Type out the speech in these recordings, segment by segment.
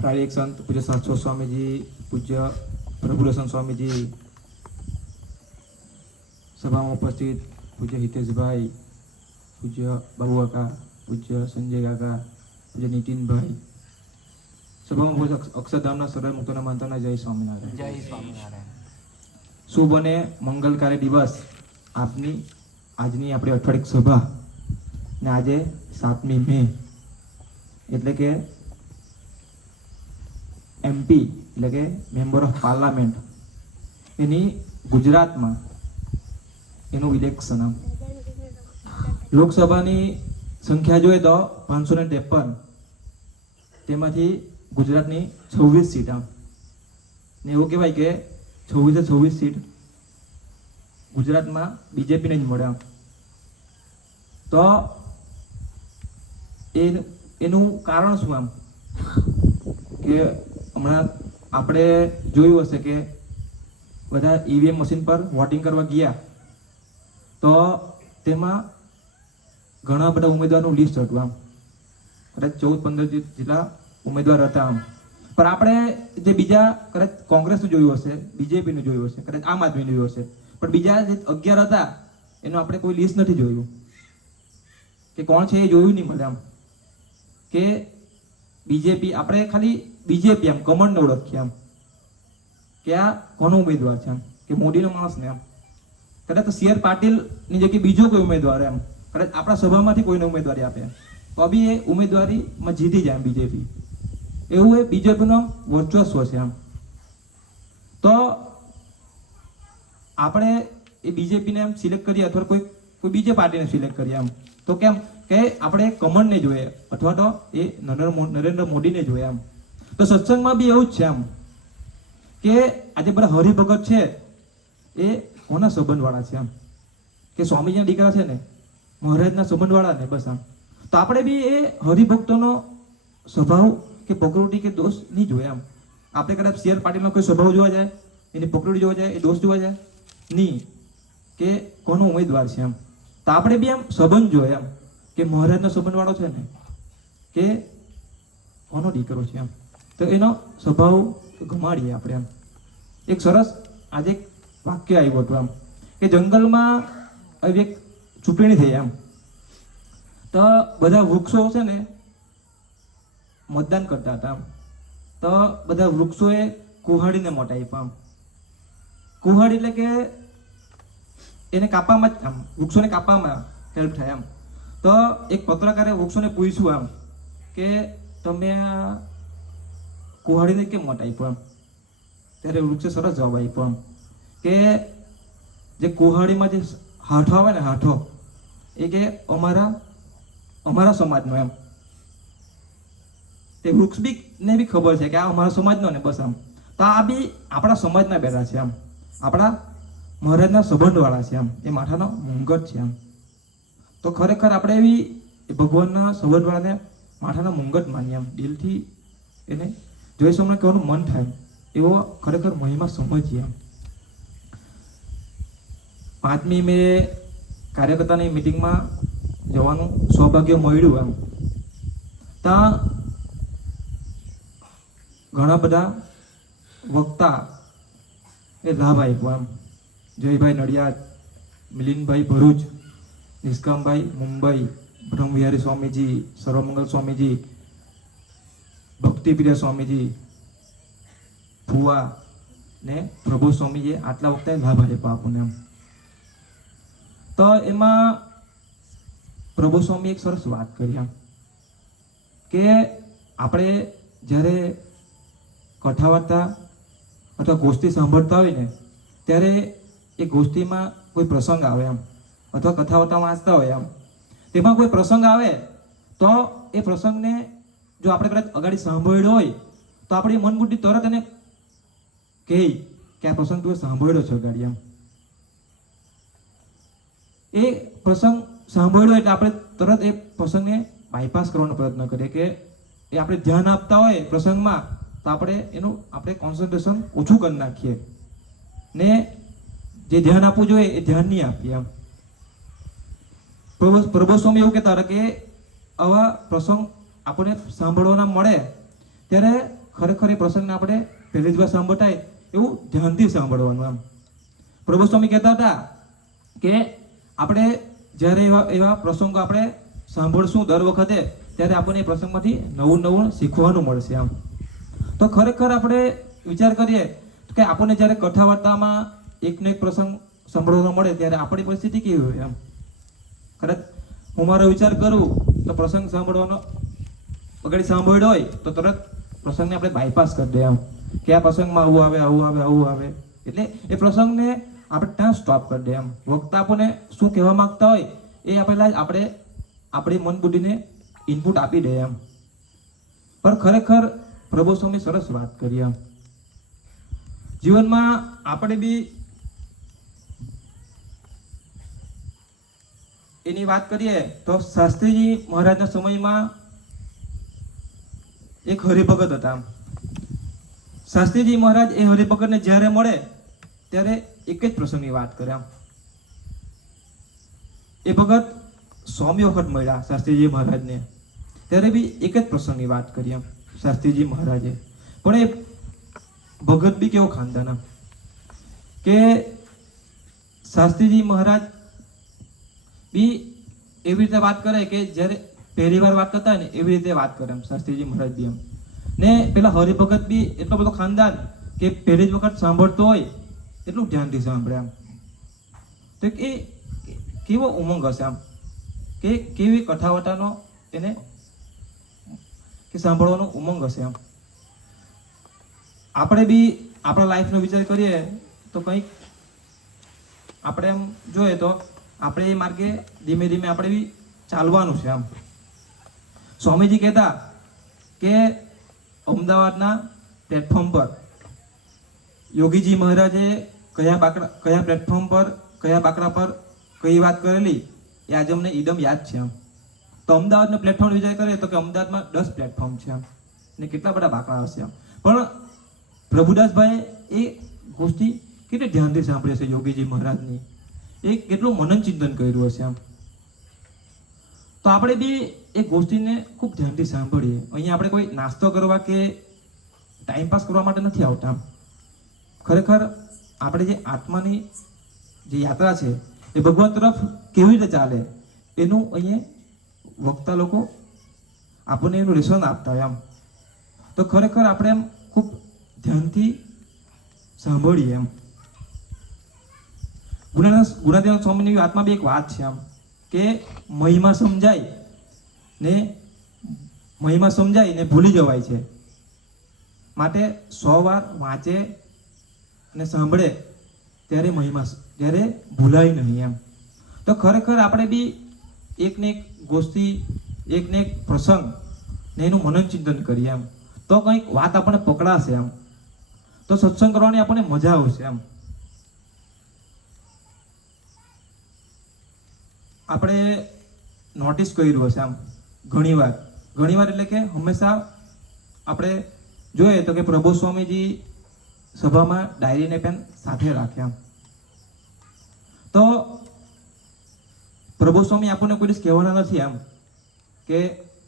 प्राय एक संत पूज्य शाश्वत स्वामी जी, पूज्य प्रभुरसन स्वामी जी, सभा में उपस्थित पूज्य हितेश भाई, पूज्य बाबू काका, पूज्य संजय काका, पूज्य नितिन भाई, सभा में उपस्थित अक्षरधाम सर्व मुक्तों मानता जय स्वामीनारायण। जय स्वामीनारायण। शुभ અને મંગલકારી દિવસ આપની આજની આપણી અઠવાડિક સભા ને આજે 7મી મે એટલે કે એમપી એટલે કે મેમ્બર ઓફ પાર્લામેન્ટ એની ગુજરાતમાં એનું ઇલેક્શન આમ લોકસભાની સંખ્યા જોઈએ તો 553 તેમાંથી ગુજરાતની 26 સીટ આમ ને એવું કહેવાય કે 26 સીટ ગુજરાતમાં બીજેપીને જ મળે તો એનું કારણ શું આમ કે હમણાં આપણે જોયું હશે કે બધા ઈવીએમ મશીન પર વોટિંગ કરવા ગયા તો તેમાં ઘણા બધા ઉમેદવારનું લિસ્ટ હતું આમ કદાચ 14-15 જેટલા ઉમેદવાર હતા આમ पर આપણે જે બીજા કદાચ કોંગ્રેસનું જોયું હશે, બીજેપીનું જોયું હશે, કદાચ આમ આદમીનું જોયું હશે, પણ બીજા જે 11 હતા એનું આપણે કોઈ લિસ્ટ નથી જોયું કે કોણ છે એ જોયું નહીં મળે આમ કે બીજેપી આપણે ખાલી બીજેપી આમ કમળને ઓળખીએ આમ કે આ કોનો ઉમેદવાર છે આમ કે મોદીનો માણસ ને આમ કદાચ તો CR પાટીલની જગ્યાએ બીજો કોઈ ઉમેદવાર એમ કદાચ આપણા સભામાંથી કોઈને ઉમેદવારી આપે તો બી એ ઉમેદવારીમાં જીતી જાય બીજેપી એવું એ બીજેપીનો વર્ચસ્વ છે આમ તો આપણે એ બીજેપીને એમ સિલેક્ટ કરીએ અથવા કોઈ બીજે પાર્ટીને સિલેક્ટ કરીએ આમ તો કેમ કે આપણે કમળને જોઈએ અથવા તો એ નરેન્દ્ર મોદીને જોઈએ આમ તો સત્સંગમાં બી એવું જ છે આમ કે આજે બધા હરિભગત છે એ કોના સંબંધવાળા છે આમ કે સ્વામીજીના દીકરા છે ને મહારાજના સંબંધવાળા ને બસ આમ તો આપણે બી એ હરિભક્તોનો સ્વભાવ કે પ્રકૃતિ કે દોષ નહીં જોઈએ આમ આપણે કદાચ CR પાટીલનો કોઈ સ્વભાવ જોવા જાય એની પ્રકૃતિ જોવા જાય એ દોષ જોવા જાય નહીં કે કોનો ઉમેદવાર છે આમ તો આપણે બી આમ સંબંધ જોઈએ આમ કે મહારાજનો સંબંધવાળો છે ને કે કોનો દીકરો છે આમ તો એનો સ્વભાવ ગમાડીએ આપણે આમ એક સરસ આજે એક વાક્ય આવ્યું હતું આમ કે જંગલમાં આવી એક ચૂંટણી થઈ આમ તો બધા વૃક્ષો છે ને મતદાન કરતા હતા તો બધા વૃક્ષોએ કુહાડીને મત આપ્યા આમ કુહાડી એટલે કે એને કાપવામાં જ આમ વૃક્ષોને કાપવામાં હેલ્પ થાય આમ તો એક પત્રકારે વૃક્ષોને પૂછ્યું આમ કે તમે કુહાડીને કેમ મત આપ્યો આમ ત્યારે વૃક્ષે સરસ જવાબ આપ્યો આમ કે જે કુહાડીમાં જે હાથો આવે ને હાથો એ કે અમારા સમાજનો એમ તે વૃક્ષ બી ને બી ખબર છે કે આ અમારા સમાજનો ને બસ આમ તો આ બી આપણા સમાજના બેઠા છે આમ આપણા મહારાજના સંબંધવાળા છે આમ એ માથાનો મુંગટ છે આમ તો ખરેખર આપણે એવી ભગવાનના સંબંધવાળાને માથાના મુંગટ માનીએ આમ દિલથી એને જોઈ સમય કહેવાનું મન થાય એવો ખરેખર મહિમા સમજીએ આમ 5મી મે કાર્યકર્તાની મિટિંગમાં જવાનું સૌભાગ્ય મળ્યું આમ ત્યાં ઘણા બધા વક્તા એ લાભ આપ્યો આમ જયભાઈ નડિયાદ, મિલિનભાઈ ભરૂચ, નિષ્કામભાઈ મુંબઈ, બ્રહ્મવિહારી સ્વામીજી, સર્વમંગલ સ્વામીજી, ભક્તિપ્રિય સ્વામીજી, ફુવા ને પ્રભુ સ્વામીજીએ આટલા વખતે લાભ આપ્યો આપણને એમ તો એમાં પ્રભુ સ્વામી એક સરસ વાત કરી આમ કે આપણે જ્યારે કથા વાર્તા અથવા ગોષ્ઠી સાંભળતા હોય ને ત્યારે એ ગોષ્ઠીમાં કોઈ પ્રસંગ આવે આમ અથવા કથા વાર્તા વાંચતા હોય આમ તેમાં કોઈ પ્રસંગ આવે તો એ પ્રસંગને જો આપણે કદાચ અગાડી સાંભળ્યો હોય તો આપણી મન બુદ્ધિ તરત એને કહે કે આ પ્રસંગ તું સાંભળ્યો છે અગાડી આમ એ પ્રસંગ સાંભળ્યો એટલે આપણે તરત એ પ્રસંગને બાયપાસ કરવાનો પ્રયત્ન કરીએ કે એ આપણે ધ્યાન આપતા હોય પ્રસંગમાં તો આપણે કોન્સન્ટ્રેશન ઓછું કરી નાખીએ ને જે ધ્યાન આપવું જોઈએ એ ધ્યાન નહીં આપીએ આમ પ્રભુ સ્વામી એવું કહેતા હતા કે આવા પ્રસંગ આપણને સાંભળવાના મળે ત્યારે ખરેખર એ પ્રસંગને આપણે પહેલી જ વાર સાંભળતા એવું ધ્યાનથી સાંભળવાનું આમ. પ્રભુ સ્વામી કહેતા હતા કે આપણે જ્યારે એવા એવા પ્રસંગો આપણે સાંભળશું દર વખતે, ત્યારે આપણને એ પ્રસંગમાંથી નવું નવું શીખવાનું મળશે આમ. તો ખરેખર આપણે વિચાર કરીએ કે આપણને જ્યારે કથા વાર્તામાં એકનો એક પ્રસંગ સાંભળવાનો મળે ત્યારે આપણી પરિસ્થિતિ કેવી હોય એમ. કદાચ હું મારો વિચાર કરું તો પ્રસંગ સાંભળવાનો અગર સાંભળ્યો હોય તો તરત પ્રસંગને આપણે બાયપાસ કરી દે એમ, કે આ પ્રસંગમાં આવું આવે આવું આવે આવું આવે, એટલે એ પ્રસંગને આપણે ત્યાં સ્ટોપ કરી દે એમ. વક્તા આપણને શું કહેવા માંગતા હોય એ આપણે આપણી મન બુદ્ધિને ઇનપુટ આપી દે એમ. પણ ખરેખર પ્રભુ સ્વામી સરસ વાત કરી એમ. જીવનમાં આપણે બી એની વાત કરીએ તો શાસ્ત્રીજી મહારાજના સમયમાં એક હરિભગત હતા. શાસ્ત્રીજી મહારાજ એ હરિભગતને જ્યારે મળે ત્યારે એક જ પ્રસંગની વાત કરે આમ. એ ભગત સ્વામી વખત મળ્યા શાસ્ત્રીજી મહારાજને, ત્યારે બી એક જ પ્રસંગની વાત કરી આમ શાસ્ત્રીજી મહારાજે. પણ એ ભગત બી કેવો ખાનદાન કે શાસ્ત્રીજી મહારાજ બી એવી રીતે વાત કરે કે જ્યારે પહેલી વાર વાત કરતા હોય ને એવી રીતે વાત કરે એમ શાસ્ત્રીજી મહારાજ બી એમ. ને પેલા હરિભગત બી એટલો બધો ખાનદાન કે પહેલી જ વખત સાંભળતો હોય એટલું ધ્યાનથી સાંભળે એમ. તો એ કેવો ઉમંગ હશે આમ, કે કેવી કથાવાર્તાનો એને કે સાંભળવાનો ઉમંગ હશે એમ. આપણે બી આપણા લાઈફનો વિચાર કરીએ તો કંઈક આપણે એમ જોઈએ તો આપણે એ માર્ગે ધીમે ધીમે આપણે બી ચાલવાનું છે આમ. સ્વામીજી કહેતા કે અમદાવાદના પ્લેટફોર્મ પર યોગીજી મહારાજે કયા પ્લેટફોર્મ પર કયા બાકડા પર કઈ વાત કરેલી એ આજે અમને એકદમ યાદ છે આમ. તો અમદાવાદનો પ્લેટફોર્મ વિચાર કરીએ તો કે અમદાવાદમાં 10 પ્લેટફોર્મ છે આમ, ને કેટલા બધા બાકડા હશે આમ. પણ પ્રભુદાસભાઈ એ ગોષ્ઠી કેટલી ધ્યાનથી સાંભળી હશે યોગીજી મહારાજની, એ કેટલું મનન ચિંતન કર્યું હશે આમ. તો આપણે બી એ ગોષ્ઠીને ખૂબ ધ્યાનથી સાંભળીએ. અહીંયા આપણે કોઈ નાસ્તો કરવા કે ટાઈમપાસ કરવા માટે નથી આવતા આમ. ખરેખર આપણે જે આત્માની જે યાત્રા છે એ ભગવાન તરફ કેવી રીતે ચાલે એનું અહીંયા વક્તા લોકો આપણને એનું લેસન આપતા હોય આમ. તો ખરેખર આપણે એમ ખૂબ ધ્યાનથી સાંભળીએ એમ. ગુણાતીતાનંદ સ્વામીની વાતમાં બી એક વાત છે આમ કે મહિમા સમજાય ને ભૂલી જવાય છે, માટે 100 વાર વાંચે ને સાંભળે ત્યારે ત્યારે ભૂલાય નહીં એમ. તો ખરેખર આપણે બી એકને એક ગોષ્ઠી એકને એક પ્રસંગ ને એનું મનન ચિંતન કરીએ એમ, તો કંઈક વાત આપણને પકડાશે એમ. તો સત્સંગ કરવાની આપણને મજા આવશે એમ. આપણે નોટિસ કર્યું હશે આમ ઘણી વાર એટલે કે હંમેશા આપણે જોઈએ તો કે પ્રભુ સ્વામીજી સભામાં ડાયરી ને પેન સાથે રાખે આમ. તો પ્રભુ સ્વામી આપણને કોઈ દિવસ કહેવાના નથી આમ કે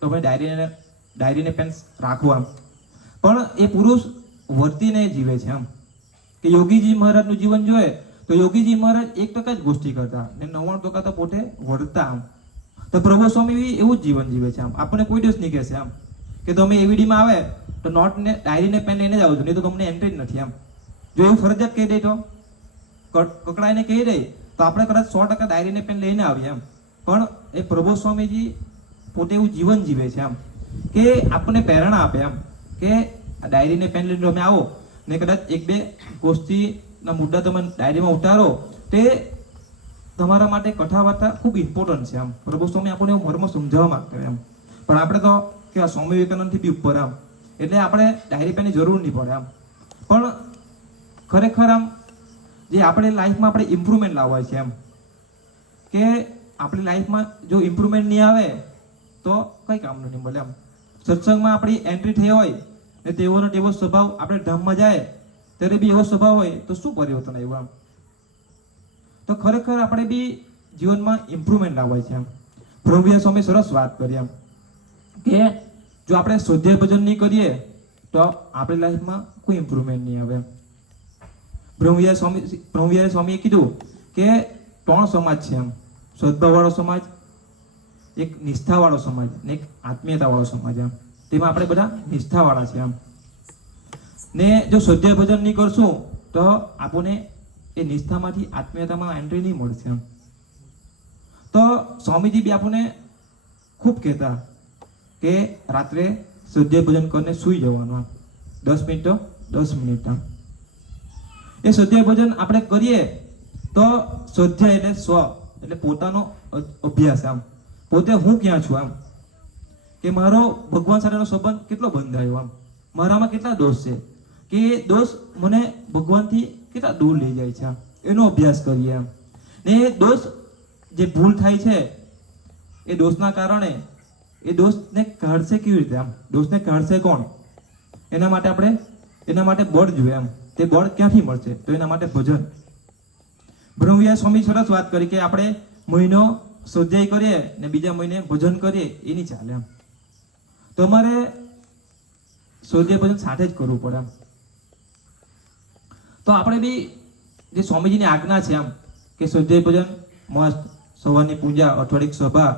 તમે ડાયરી ને પેન રાખો આમ. પણ એ પુરુષ વર્તીને જીવે છે આમ. કે યોગીજી મહારાજનું જીવન જોઈએ તો યોગીજી મહારાજ 1% જ ગોષ્ઠી કરતા ને 99% તો પોતે વર્તા આમ. તો પ્રભુ સ્વામી એવું જ જીવન જીવે છે આમ. આપણને કોઈ દિવસ નહીં કહેશે આમ કે તમે એવીડીમાં આવે તો નોટ ને ડાયરી ને પેન લઈને જ આવજો, નહીં તો તમને એન્ટ્રી જ નથી આમ. જો એવું ફરજિયાત કહી દે તો કકડાઈને કહી દે તો આપણે કદાચ 100% ડાયરી ને પેન લઈને આવીએ એમ. પણ એ પ્રભુ સ્વામીજી પોતે એવું જીવન જીવે છે આમ કે આપણને પ્રેરણા આપે એમ કે આ ડાયરી ને પેન લઈને તમે આવો ને કદાચ 1-2 ગોષ્ઠીના મુદ્દા તમે ડાયરીમાં ઉતારો તે તમારા માટે કથા વાર્તા ખૂબ ઇમ્પોર્ટન્ટ છે આમ. પ્રભુ સ્વામી આપણને એવું મર્મ સમજાવવા માંગતા એમ. પણ આપણે તો કેવા સ્વામી વિવેકાનંદથી બી ઉપર આમ, એટલે આપણે ડાયરી પેનની જરૂર નહીં પડે આમ. પણ ખરેખર આમ જે આપણે લાઈફમાં આપણે ઇમ્પ્રુવમેન્ટ લાવવા છે એમ, કે આપણી લાઈફમાં જો ઇમ્પ્રુવમેન્ટ નહીં આવે તો કંઈ કામનું નહીં મળે એમ. સત્સંગમાં આપણી એન્ટ્રી થઈ હોય ને તેવો સ્વભાવ આપણે ધામમાં જાય ત્યારે બી એવો સ્વભાવ હોય તો શું પરિવર્તન આવ્યું આમ. તો ખરેખર આપણે બી જીવનમાં ઇમ્પ્રુવમેન્ટ લાવવાય છે એમ. પ્રભુએ સ્વામી સરસ વાત કરી એમ કે જો આપણે સ્વાધ્યાય ભજન નહીં કરીએ તો આપણી લાઈફમાં કોઈ ઇમ્પ્રુવમેન્ટ નહીં આવે. બ્રહ્મવિહારી સ્વામીએ કીધું કે 3 સમાજ છે એમ, સદભાવવાળો સમાજ, એક નિષ્ઠાવાળો સમાજ ને એક આત્મીયતાવાળો સમાજ એમ. તેમાં આપણે બધા નિષ્ઠાવાળા છે એમ. ને જો સ્વાધ્યાય ભજન નહીં કરશું તો આપણને એ નિષ્ઠામાંથી આત્મીયતામાં એન્ટ્રી નહીં મળશે એમ. તો સ્વામીજી બી આપણને ખૂબ કહેતા કે રાત્રે સ્વાધ્યાય ભજન કરીને સૂઈ જવાનું એમ. 10 મિનિટ તો 10 મિનિટ એમ. એ સ્વાધ્યાય ભજન આપણે કરીએ તો સ્વાધ્યાય એટલે સ્વ એટલે પોતાનો અભ્યાસ આમ, પોતે હું ક્યાં છું આમ, કે મારો ભગવાન સાથેનો સંબંધ કેટલો બંધાયો આમ, મારામાં કેટલા દોષ છે, કે એ દોષ મને ભગવાનથી કેટલા દૂર લઈ જાય છે આમ, એનો અભ્યાસ કરીએ આમ. ને એ દોષ જે ભૂલ થાય છે એ દોષના કારણે એ દોષને કાઢશે કેવી રીતે આમ, દોષને કાઢશે કોણ? એના માટે બળ જોઈએ એમ. તે બળ ક્યાંથી મળશે? તો એના માટે ભજન. બ્રહ્મવિહારી સ્વામી સરસ વાત કરી કે આપણે મહિનો સ્વાધ્યાય કરીએ ને બીજા મહિને ભજન કરીએ એ નહીં ચાલે એમ. તો અમારે સ્વાધ્યાય ભજન સાથે જ કરવું પડે એમ. તો આપણે બી જે સ્વામીજીની આજ્ઞા છે એમ કે સ્વાધ્યાય ભજન મસ્ત, સવારની પૂજા, અઠવાડિક સભા,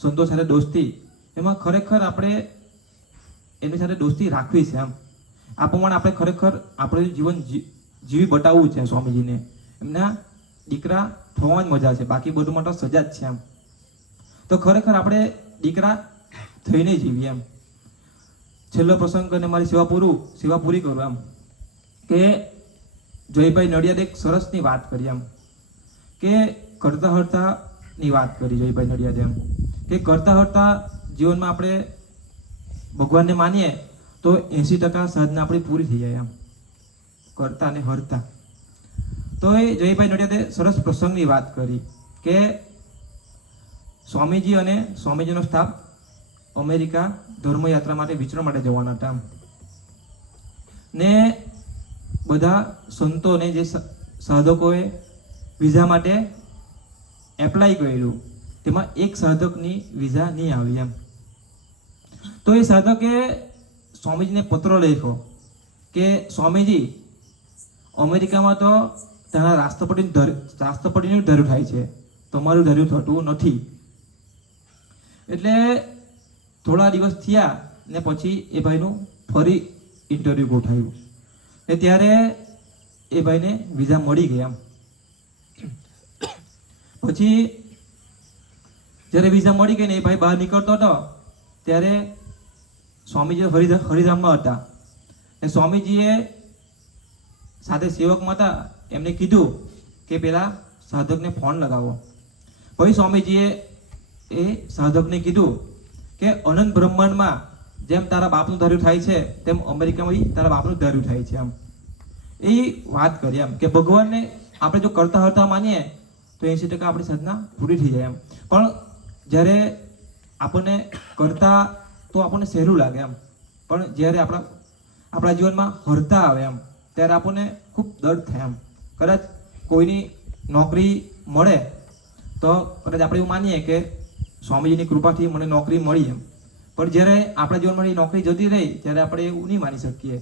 સંતો સાથે દોસ્તી, એમાં ખરેખર આપણે એમની સાથે દોસ્તી રાખવી છે એમ. આ પ્રમાણે આપણે ખરેખર આપણે જીવન જીવી બતાવવું છે સ્વામીજીને. એમના દીકરા થવાની મજા છે, બાકી બધું માટે સજા જ છે એમ. તો ખરેખર આપણે દીકરા થઈને જીવીએ એમ. છેલ્લો પ્રસંગ કરીને મારી સેવા પૂરી કરું એમ કે જયભાઈ નડિયાદ એક સરસની વાત કરી એમ, કે કરતા હરતાની વાત કરી જયભાઈ નડિયાદ એમ, કે કરતા હરતા જીવનમાં આપણે ભગવાનને માનીએ તો 80% સાધના આપણી પૂરી થઈ જાય એમ, કરતા અને હરતા. તો એ જયભાઈ નડિયાદે સરસ પ્રસંગની વાત કરી કે સ્વામીજી અને સ્વામીજીનો સ્ટાફ અમેરિકા ધર્મયાત્રા માટે વિચરણ માટે જવાના હતા ને બધા સંતોને જે સાધકોએ વિઝા માટે એપ્લાય કર્યું તેમાં એક સાધકની વિઝા નહીં આવી એમ. તો એ સાધકે સ્વામીજીને પત્ર લખ્યો કે સ્વામીજી, અમેરિકામાં તો ત્યાંના રાષ્ટ્રપતિનું ધર્યું થાય છે, તમારું ધર્યું થતું નથી. એટલે થોડા દિવસ થયા ને પછી એ ભાઈનું ફરી ઇન્ટરવ્યૂ ગોઠવ્યું ને ત્યારે એ ભાઈને વિઝા મળી ગયા એમ. પછી જ્યારે વિઝા મળી ગઈ ને એ ભાઈ બહાર નીકળતો હતો ત્યારે સ્વામીજી હરિધામમાં હતા ને સ્વામીજીએ સાથે સેવકમાં હતા, એમને કીધું કે પેલા સાધકને ફોન લગાવો. પછી સ્વામીજીએ એ સાધકને કીધું કે અનંત બ્રહ્માંડમાં જેમ તારા બાપનું ધાર્યું થાય છે તેમ અમેરિકામાં તારા બાપનું ધાર્યું થાય છે એમ. એ વાત કરી એમ કે ભગવાનને આપણે જો કરતા હરતા માનીએ તો 80% આપણી સાધના પૂરી થઈ જાય એમ. પણ જ્યારે આપણને કરતા તો આપણને સહેલું લાગે એમ, પણ જ્યારે આપણા જીવનમાં હરતા આવે એમ ત્યારે આપણને ખૂબ દર્દ થાય એમ. કદાચ કોઈની નોકરી મળે તો કદાચ આપણે એવું માનીએ કે સ્વામીજીની કૃપાથી મને નોકરી મળી એમ, પણ જ્યારે આપણા જીવનમાં એ નોકરી જતી રહી ત્યારે આપણે એવું નહીં માની શકીએ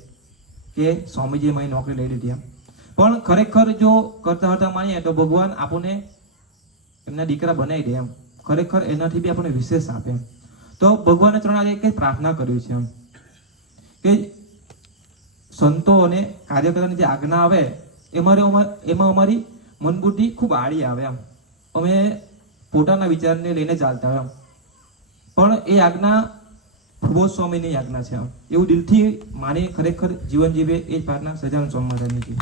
કે સ્વામીજીએ મારી નોકરી લઈ લીધી એમ. પણ ખરેખર જો કરતા હરતા માનીએ તો ભગવાન આપણને એમના દીકરા બનાવી દે એમ. ખરેખર એનાથી બી આપણને વિશેષ આપે એમ. તો ભગવાને ચરણે કંઈ પ્રાર્થના કરવી છે એમ કે સંતો અને કાર્યકર્તાની જે આજ્ઞા આવે એમાં અમારી મનબુદ્ધિ ખૂબ આડી આવે એમ. અમે પોતાના વિચારને લઈને ચાલતા હોય એમ, પણ એ આજ્ઞા પ્રબોધ સ્વામીની આજ્ઞા છે એમ. એવું દિલથી માની ખરેખર જીવન જીવે એ જ પ્રાર્થના સજાનંદ સ્વામી મહારાજની છે.